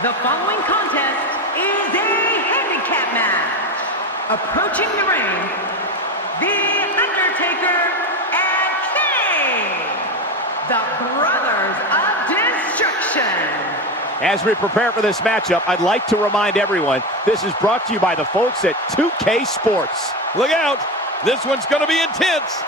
The following contest is a handicap match. Approaching the ring, the Undertaker and Kane, the Brothers of Destruction. As we prepare for this matchup, I'd like to remind everyone, this is brought to you by the folks at 2K Sports. Look out, this one's gonna be intense.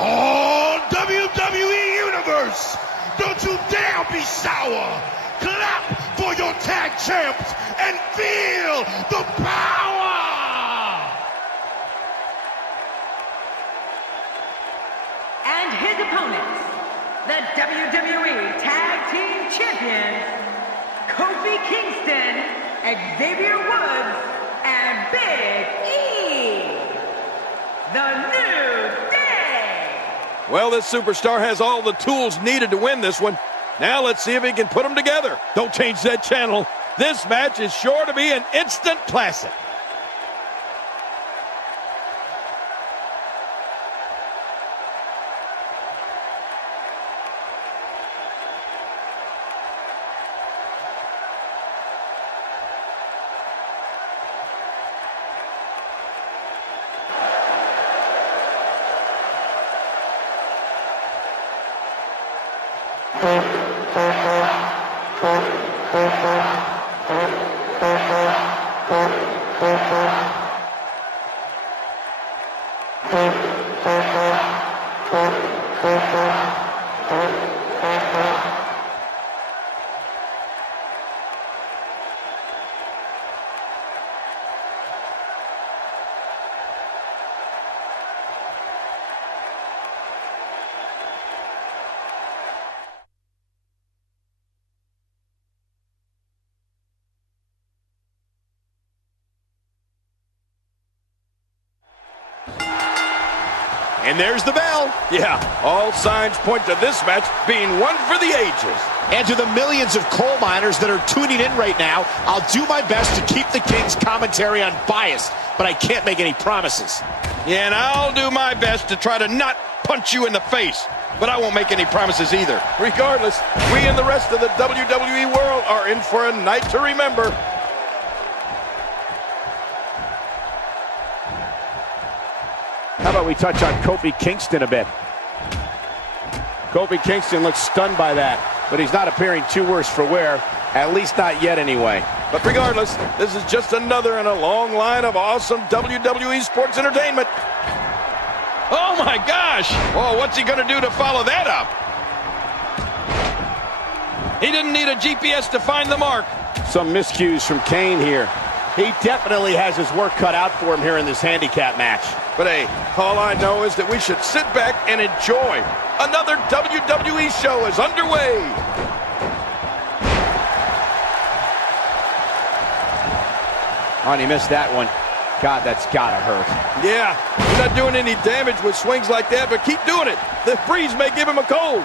Oh, WWE Universe, don't you dare be sour. Clap for your tag champs and feel the power. And his opponents, the WWE Tag Team Champions, Kofi Kingston, Xavier Woods, and Big E. The New Day. Well, this superstar has all the tools needed to win this one. Now let's see if he can put them together. Don't change that channel. This match is sure to be an instant classic. And there's the bell. Yeah, all signs point to this match being one for the ages. And to the millions of coal miners that are tuning in right now, I'll do my best to keep the King's commentary unbiased, but I can't make any promises. Yeah, and I'll do my best to try to not punch you in the face, but I won't make any promises either. Regardless, we and the rest of the WWE world are in for a night to remember. How about we touch on Kofi Kingston a bit? Kofi Kingston looks stunned by that, but he's not appearing too worse for wear, at least not yet anyway. But regardless, this is just another in a long line of awesome WWE sports entertainment. Oh my gosh! Oh, what's he gonna do to follow that up? He didn't need a GPS to find the mark. Some miscues from Kane here. He definitely has his work cut out for him here in this handicap match. But hey, all I know is that we should sit back and enjoy. Another WWE show is underway. Oh, and he missed that one. God, that's gotta hurt. Yeah, you're not doing any damage with swings like that, but keep doing it. The breeze may give him a cold.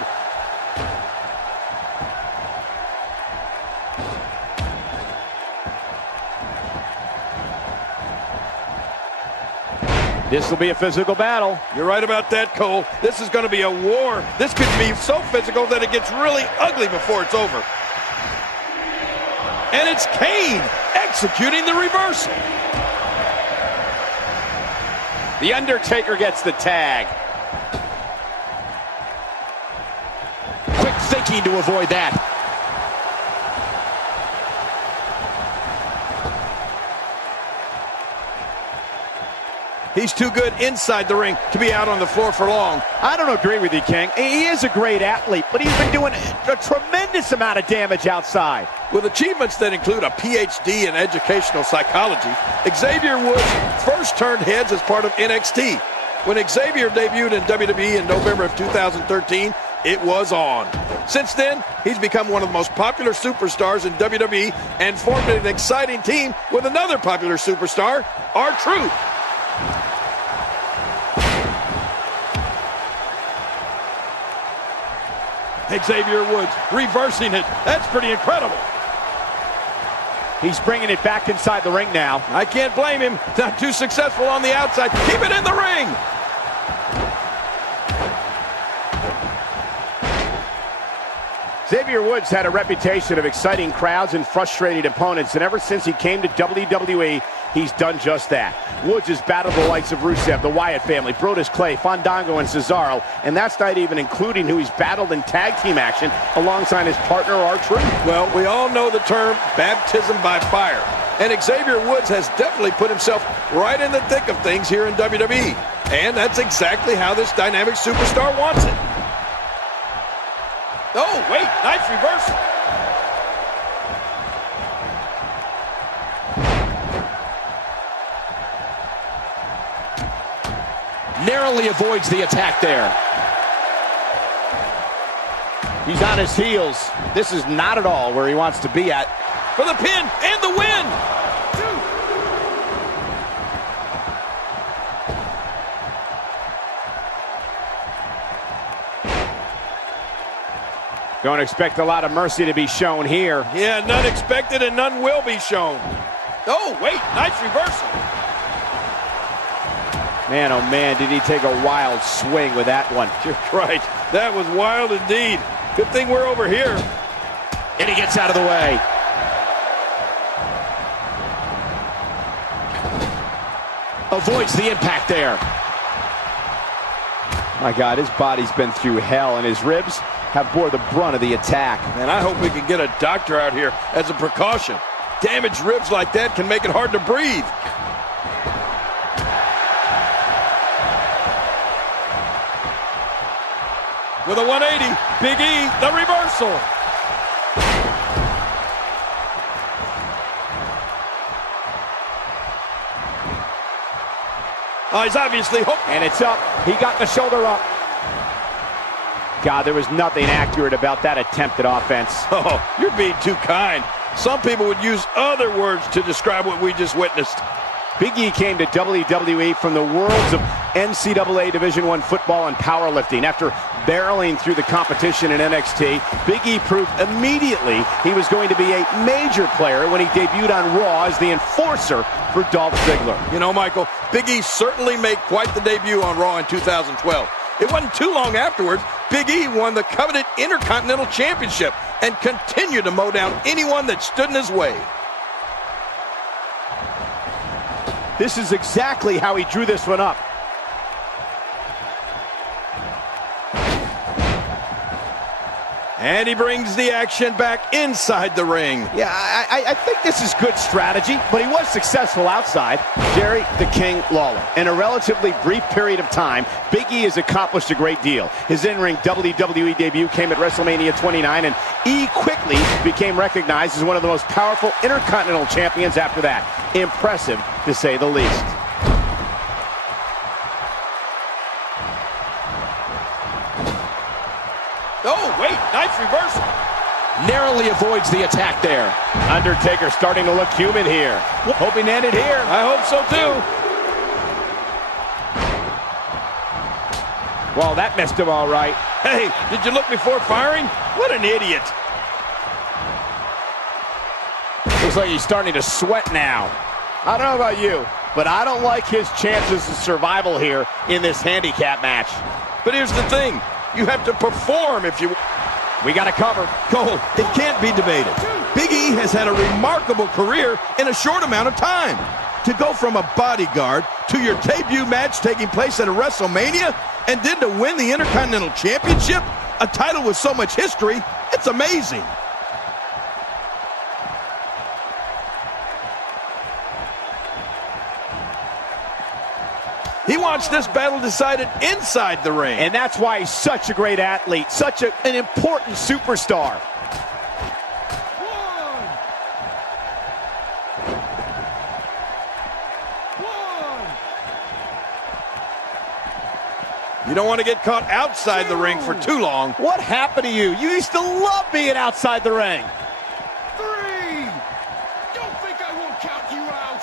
This will be a physical battle. You're right about that, Cole. This is going to be a war. This could be so physical that it gets really ugly before it's over. And it's Kane executing the reversal. The Undertaker gets the tag. Quick thinking to avoid that. He's too good inside the ring to be out on the floor for long. I don't agree with you, King. He is a great athlete, but he's been doing a tremendous amount of damage outside. With achievements that include a PhD in educational psychology, Xavier Woods first turned heads as part of NXT. When Xavier debuted in WWE in November of 2013, it was on. Since then, he's become one of the most popular superstars in WWE and formed an exciting team with another popular superstar, R-Truth. Xavier Woods reversing it. That's pretty incredible. He's bringing it back inside the ring now. I can't blame him. Not too successful on the outside. Keep it in the ring. Xavier Woods had a reputation of exciting crowds and frustrating opponents, and ever since he came to WWE, he's done just that. Woods has battled the likes of Rusev, the Wyatt family, Brodus Clay, Fandango, and Cesaro, and that's not even including who he's battled in tag team action alongside his partner, R-Truth. Well, we all know the term baptism by fire, and Xavier Woods has definitely put himself right in the thick of things here in WWE, and that's exactly how this dynamic superstar wants it. Oh, wait, nice reversal. Narrowly avoids the attack there. He's on his heels. This is not at all where he wants to be at. For the pin and the win. Don't expect a lot of mercy to be shown here. Yeah, none expected and none will be shown. Oh, wait, nice reversal. Man, oh man, did he take a wild swing with that one. You're right. That was wild indeed. Good thing we're over here. And he gets out of the way. Avoids the impact there. My God, his body's been through hell, and his ribs have bore the brunt of the attack. And I hope we can get a doctor out here as a precaution. Damaged ribs like that can make it hard to breathe. With a 180, Big E, the reversal. Oh, he's obviously hooked. And it's up. He got the shoulder up. God, there was nothing accurate about that attempted offense. Oh, you're being too kind. Some people would use other words to describe what we just witnessed. Big E came to WWE from the worlds of NCAA Division I football and powerlifting. After barreling through the competition in NXT, Big E proved immediately he was going to be a major player when he debuted on Raw as the enforcer for Dolph Ziggler. You know, Michael, Big E certainly made quite the debut on Raw in 2012. It wasn't too long afterwards, Big E won the coveted Intercontinental Championship and continued to mow down anyone that stood in his way. This is exactly how he drew this one up. And he brings the action back inside the ring. Yeah, I think this is good strategy, but he was successful outside. Jerry the King Lawler. In a relatively brief period of time, Big E has accomplished a great deal. His in-ring WWE debut came at WrestleMania 29, and E quickly became recognized as one of the most powerful Intercontinental champions after that. Impressive, to say the least. Oh, wait, nice reversal. Narrowly avoids the attack there. Undertaker starting to look human here. Hoping to end it here. I hope so too. Well, that messed him all right. Hey, did you look before firing? What an idiot. Looks like he's starting to sweat now. I don't know about you, but I don't like his chances of survival here in this handicap match. But here's the thing. You have to perform if you... We got to cover. Cole, it can't be debated. Big E has had a remarkable career in a short amount of time. To go from a bodyguard to your debut match taking place at a WrestleMania and then to win the Intercontinental Championship, a title with so much history, it's amazing. He wants this battle decided inside the ring. And that's why he's such a great athlete, such an important superstar. You don't want to get caught outside the ring for too long. What happened to you? You used to love being outside the ring. 3. Don't think I won't count you out.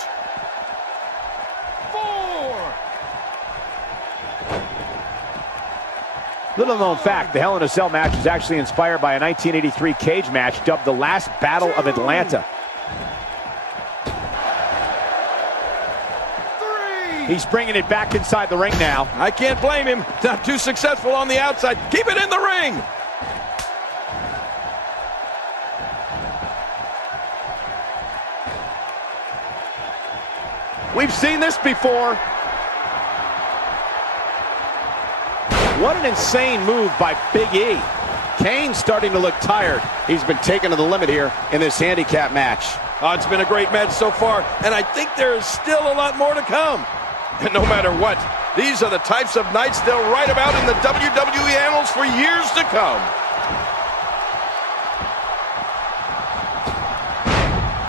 4. Little known fact, the Hell in a Cell match is actually inspired by a 1983 cage match dubbed the Last Battle of Atlanta. 3. He's bringing it back inside the ring now. I can't blame him. Not too successful on the outside. Keep it in the ring. We've seen this before. What an insane move by Big E. Kane's starting to look tired. He's been taken to the limit here in this handicap match. Oh, it's been a great match so far, and I think there is still a lot more to come. And no matter what, these are the types of nights they'll write about in the WWE annals for years to come.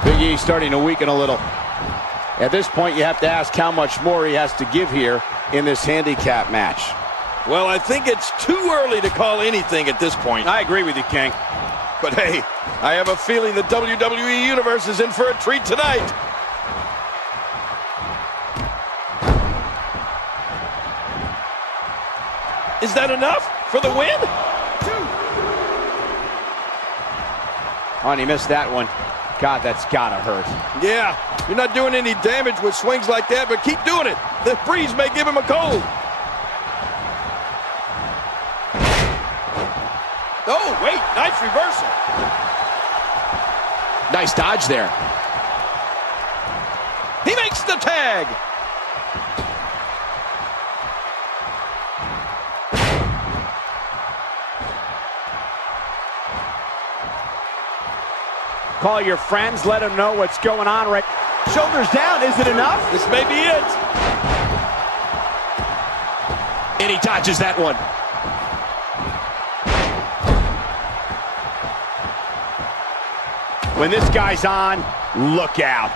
Big E starting to weaken a little. At this point, you have to ask how much more he has to give here in this handicap match. Well, I think it's too early to call anything at this point. I agree with you, King. But hey, I have a feeling the WWE Universe is in for a treat tonight. Is that enough for the win? 2. Oh, and he missed that one. God, that's gotta hurt. Yeah, you're not doing any damage with swings like that, but keep doing it. The breeze may give him a cold. Oh, wait, nice reversal. Nice dodge there. He makes the tag. Call your friends, let them know what's going on right. Shoulders down, is it enough? This may be it. And he dodges that one. When this guy's on, look out.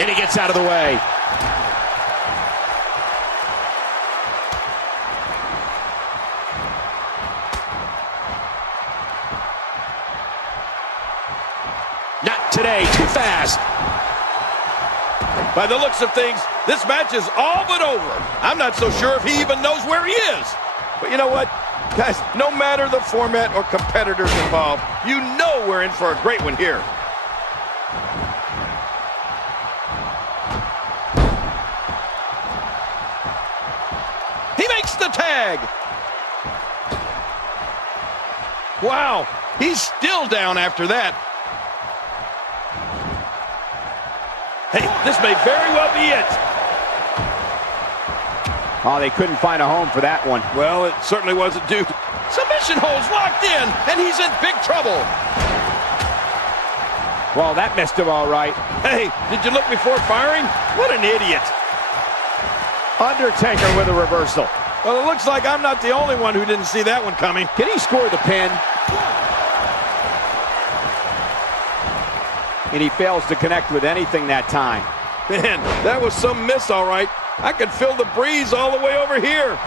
And he gets out of the way. Not today, too fast. By the looks of things, this match is all but over. I'm not so sure if he even knows where he is. But you know what? Guys, no matter the format or competitors involved, you know we're in for a great one here. He makes the tag. Wow, he's still down after that. Hey, this may very well be it. Oh, they couldn't find a home for that one. Well, it certainly wasn't due. Submission holds locked in, and he's in big trouble. Well, that missed him all right. Hey, did you look before firing? What an idiot. Undertaker with a reversal. Well, it looks like I'm not the only one who didn't see that one coming. Can he score the pin? And he fails to connect with anything that time. Man, that was some miss, all right. I could feel the breeze all the way over here.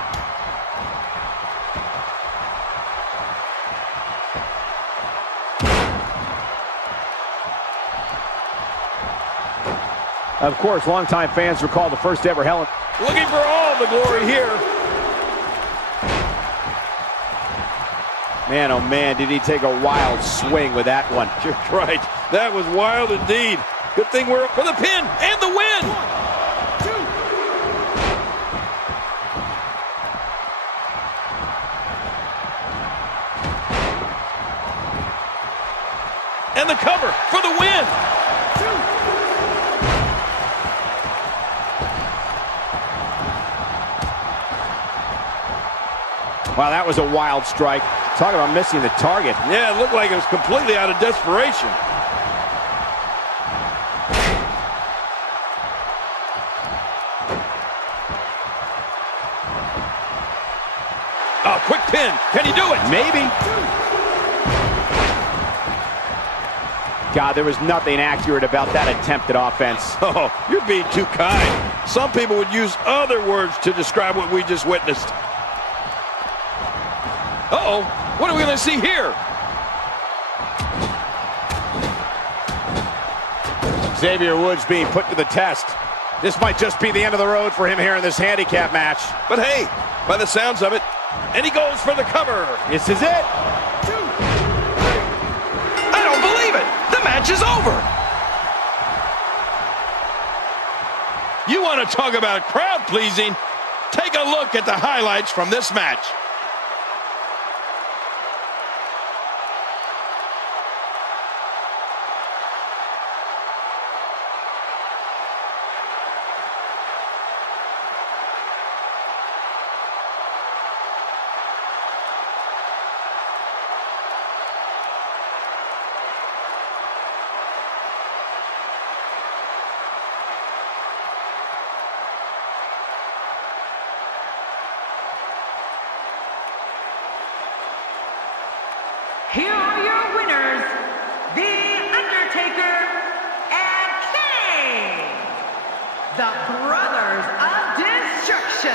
Of course, longtime fans recall the first ever Hell in... Looking for all the glory here. Man, oh man, did he take a wild swing with that one. You're right. That was wild indeed. Good thing we're up for the pin and the win. 2. And the cover for the win. 2. Wow, that was a wild strike. Talk about missing the target. Yeah, it looked like it was completely out of desperation. Oh, quick pin. Can he do it? Maybe. God, there was nothing accurate about that attempt at offense. Oh, you're being too kind. Some people would use other words to describe what we just witnessed. Uh-oh, what are we going to see here? Xavier Woods being put to the test. This might just be the end of the road for him here in this handicap match. But hey, by the sounds of it, and he goes for the cover. This is it. I don't believe it. The match is over. You want to talk about crowd pleasing? Take a look at the highlights from this match. Here are your winners, the Undertaker and Kane, the Brothers of Destruction.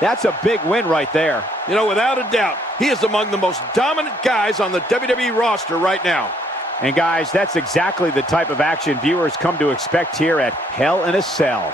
That's a big win right there. You know, without a doubt, he is among the most dominant guys on the WWE roster right now. And guys, that's exactly the type of action viewers come to expect here at Hell in a Cell.